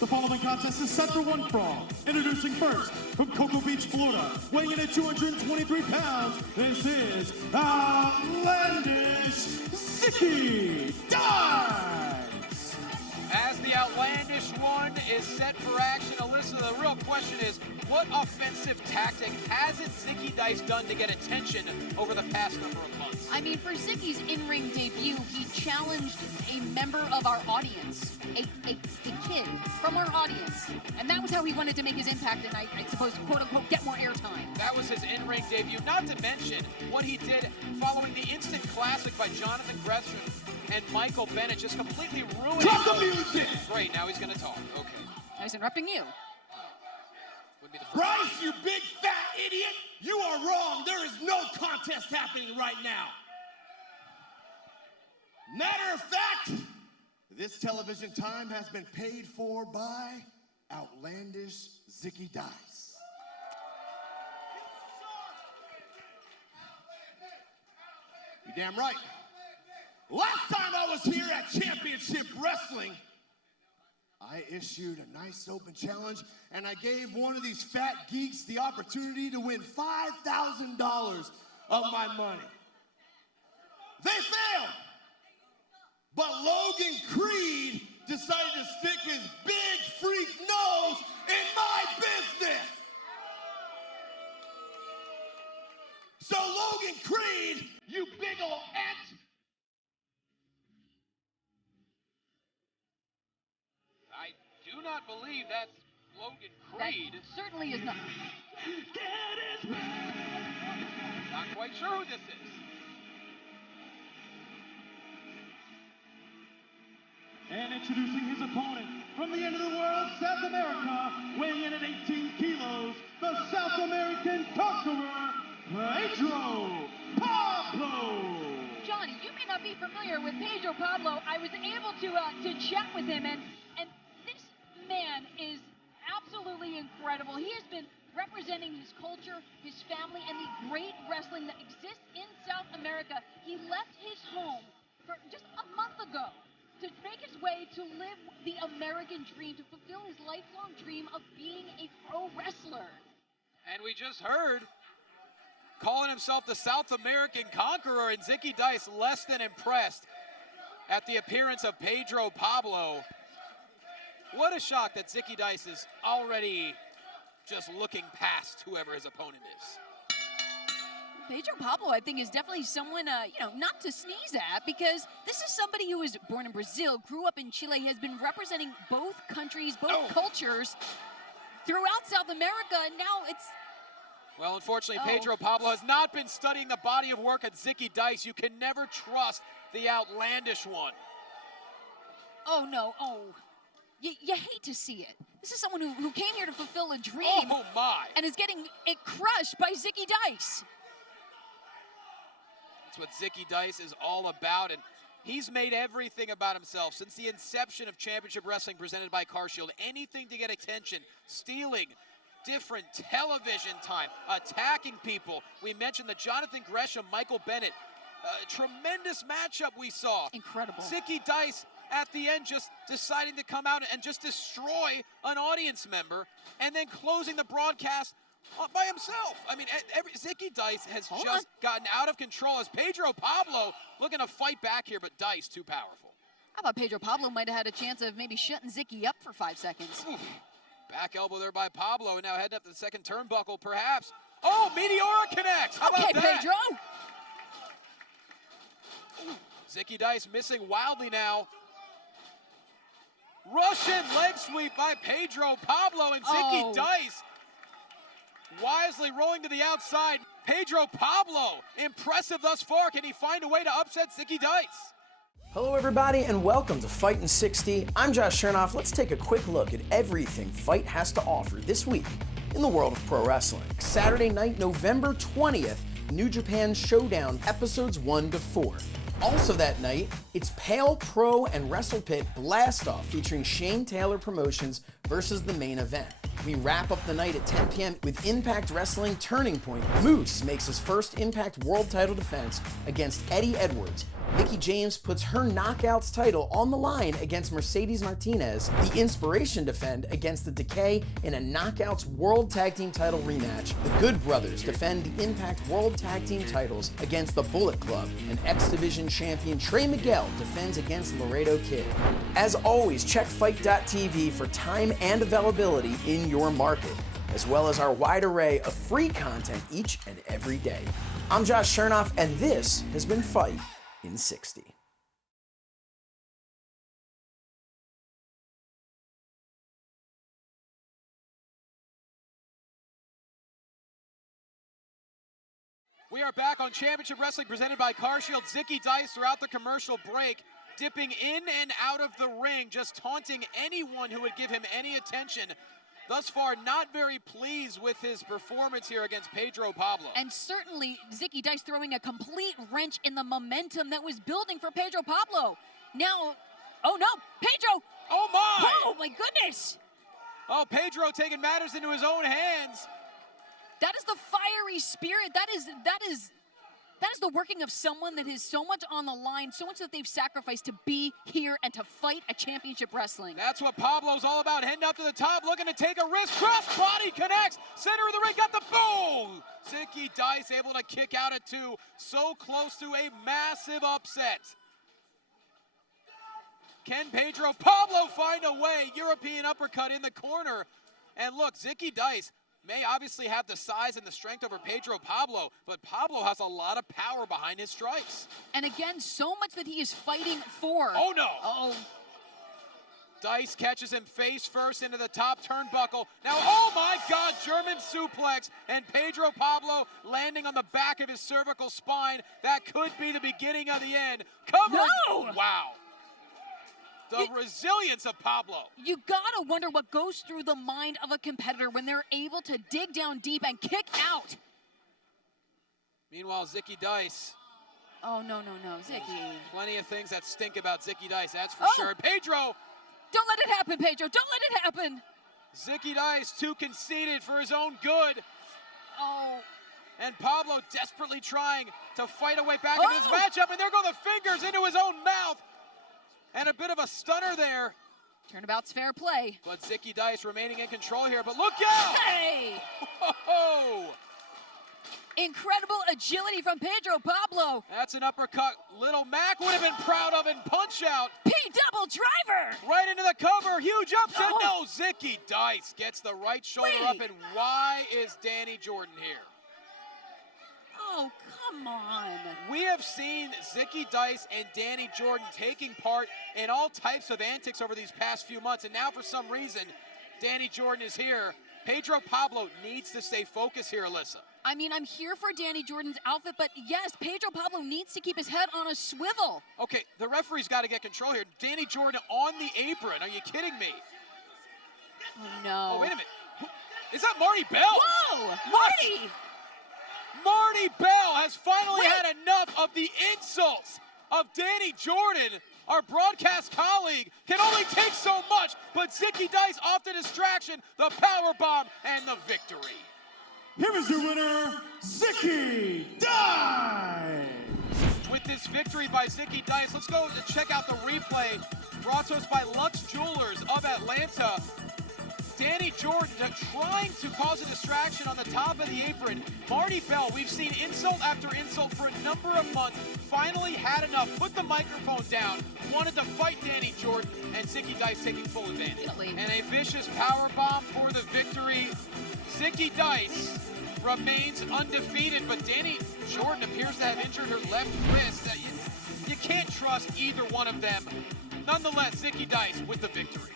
The following contest is set for one fall. Introducing first, from Cocoa Beach, Florida, weighing in at 223 pounds, this is Outlandish Zicky Dice! As the Outlandish one is set for action, Alyssa, the real question is, what offensive tactic hasn't Zicky Dice done to get attention over the past number of months? I mean, for Zicky's in-ring debut, he challenged a member of our audience, a kid from our audience, and that was how he wanted to make his impact and I suppose, quote-unquote, get more airtime. That was his in-ring debut, not to mention what he did following the instant classic by Jonathan Gresham and Michael Bennett, just completely ruining. Drop the music! Great, now he's going to talk. Okay. I was interrupting you. Would be the first. Bryce, you big fat idiot! You are wrong. There is no contest happening right now. Matter of fact, this television time has been paid for by Outlandish Zicky Dice. You damn right. Last time I was here at Championship Wrestling, I issued a nice open challenge, and I gave one of these fat geeks the opportunity to win $5,000 of my money. They failed, but Logan Creed decided to stick his big freak nose in my business. So Logan Creed, you big ol' ant, I do not believe that's Logan Creed. That certainly is not. Not quite sure who this is. And introducing his opponent, from the end of the world, South America, weighing in at 18 kilos, the South American Conqueror, Pedro Pablo! Johnny, you may not be familiar with Pedro Pablo. I was able to chat with him, and this man is absolutely incredible. He has been representing his culture, his family, and the great wrestling that exists in South America. He left his home for just a month ago to make his way to live the American dream, to fulfill his lifelong dream of being a pro wrestler. And we just heard, calling himself the South American Conqueror, and Zicky Dice less than impressed at the appearance of Pedro Pablo. What a shock that Zicky Dice is already just looking past whoever his opponent is. Pedro Pablo, I think, is definitely someone, not to sneeze at, because this is somebody who was born in Brazil, grew up in Chile, has been representing both countries, both cultures throughout South America, and now it's... Well, unfortunately, Pedro Pablo has not been studying the body of work at Zicky Dice. You can never trust the Outlandish one. Oh, no, You hate to see it. This is someone who came here to fulfill a dream. Oh, my. And is getting it crushed by Zicky Dice. That's what Zicky Dice is all about, and he's made everything about himself since the inception of Championship Wrestling presented by CarShield. Anything to get attention, stealing different television time, attacking people. We mentioned the Jonathan Gresham, Michael Bennett, tremendous matchup we saw. Incredible. Zicky Dice at the end just deciding to come out and just destroy an audience member and then closing the broadcast by himself. I mean, Zicky Dice has gotten out of control as Pedro Pablo looking to fight back here, but Dice too powerful. I thought Pedro Pablo might have had a chance of maybe shutting Zicky up for 5 seconds. Oof. Back elbow there by Pablo, and now heading up to the second turnbuckle, perhaps. Oh, Meteora connects. How about that? Pedro. Zicky Dice missing wildly now. Russian leg sweep by Pedro Pablo, and Zicky Dice wisely rolling to the outside. Pedro Pablo, impressive thus far. Can he find a way to upset Zicky Dice? Hello everybody and welcome to Fightin' 60. I'm Josh Chernoff. Let's take a quick look at everything Fight has to offer this week in the world of pro wrestling. Saturday night, November 20th, New Japan Showdown episodes 1 to 4. Also that night, it's Pale Pro and WrestlePit Blast Off featuring Shane Taylor Promotions versus the main event. We wrap up the night at 10 p.m. with Impact Wrestling Turning Point. Moose makes his first Impact World title defense against Eddie Edwards. Mickie James puts her Knockouts title on the line against Mercedes Martinez. The Inspiration defend against the Decay in a Knockouts World Tag Team title rematch. The Good Brothers defend the Impact World Tag Team titles against the Bullet Club. And X Division champion Trey Miguel defends against Laredo Kid. As always, check FITE.tv for time and availability in your market, as well as our wide array of free content each and every day. I'm Josh Chernoff, and this has been Fight in 60. We are back on Championship Wrestling presented by CarShield. Zicky Dice throughout the commercial break, dipping in and out of the ring, just taunting anyone who would give him any attention. Thus far, not very pleased with his performance here against Pedro Pablo. And certainly, Zicky Dice throwing a complete wrench in the momentum that was building for Pedro Pablo. Now, oh no, Pedro! Oh my! Oh my goodness! Oh, Pedro taking matters into his own hands. That is the fiery spirit. That is the working of someone that has so much on the line, so much that they've sacrificed to be here and to fight a championship wrestling. That's what Pablo's all about, heading up to the top, looking to take a risk. Cross body connects, center of the ring, got the boom! Zicky Dice able to kick out at 2, so close to a massive upset. Can Pedro Pablo find a way? European uppercut in the corner. And look, Zicky Dice may obviously have the size and the strength over Pedro Pablo, but Pablo has a lot of power behind his strikes. And again, so much that he is fighting for. Oh no! Uh-oh. Dice catches him face first into the top turnbuckle. Now, oh my God, German suplex, and Pedro Pablo landing on the back of his cervical spine. That could be the beginning of the end. Cover. No! Wow. The resilience of Pablo. You gotta wonder what goes through the mind of a competitor when they're able to dig down deep and kick out. Meanwhile, Zicky Dice. Oh, no, Zicky. Plenty of things that stink about Zicky Dice, that's for Oh. sure. Pedro. Don't let it happen, Pedro. Don't let it happen. Zicky Dice, too conceited for his own good. Oh. And Pablo desperately trying to fight a way back in this Oh. matchup, and there go the fingers into his own mouth. And a bit of a stunner there. Turnabout's fair play. But Zicky Dice remaining in control here, but look out! Hey! Oh, Incredible agility from Pedro Pablo. that's an uppercut Little Mac would have been proud of, and punch out. P-double driver. Right into the cover, huge upset. Oh. No, Zicky Dice gets the right shoulder Wait. up, and why is Danny Jordynne here? Oh, come on. We have seen Zicky Dice and Danny Jordynne taking part in all types of antics over these past few months, and now for some reason, Danny Jordynne is here. Pedro Pablo needs to stay focused here, Alyssa. I mean, I'm here for Danny Jordynne's outfit, but yes, Pedro Pablo needs to keep his head on a swivel. Okay, the referee's got to get control here. Danny Jordynne on the apron. Are you kidding me? No. Oh, wait a minute. Is that Marty Bell? Whoa, Marty! Marty Bell has finally Wait. had enough of the insults of Danny Jordynne. Our broadcast colleague can only take so much, but Zicky Dice off the distraction, the power bomb, and the victory. Here is your winner, Zicky Dice! With this victory by Zicky Dice, let's go and check out the replay brought to us by Lux Jewelers of Atlanta. Danny Jordynne trying to cause a distraction on the top of the apron. Marty Bell, we've seen insult after insult for a number of months, finally had enough, put the microphone down, wanted to fight Danny Jordynne, and Zicky Dice taking full advantage. And a vicious powerbomb for the victory. Zicky Dice remains undefeated, but Danny Jordynne appears to have injured her left wrist. You can't trust either one of them. Nonetheless, Zicky Dice with the victory.